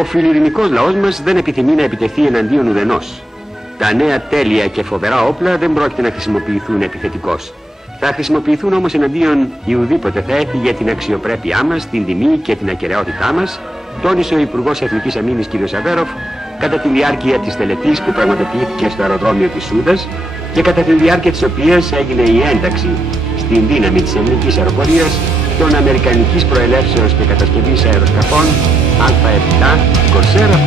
Ο φιλιρηνικός λαός μας δεν επιθυμεί να επιτεθεί εναντίον ουδενός. Τα νέα τέλεια και φοβερά όπλα δεν πρόκειται να χρησιμοποιηθούν επιθετικώς. Θα χρησιμοποιηθούν όμως εναντίον ιουδήποτε θα έφυγε για την αξιοπρέπειά μας, την τιμή και την ακεραιότητά μας, τόνισε ο Υπουργός Εθνικής Αμήνης κ. Σαβέροφ κατά τη διάρκεια της τελετής που πραγματοποιήθηκε στο αεροδρόμιο της Σούδας και κατά τη διάρκεια της οποίας έγινε η ένταξη στην δύναμη της ελληνικής αεροπορίας των αμερικανικής προελεύσεως και κατασκευής αεροσκαφών Α7 Κορσέρα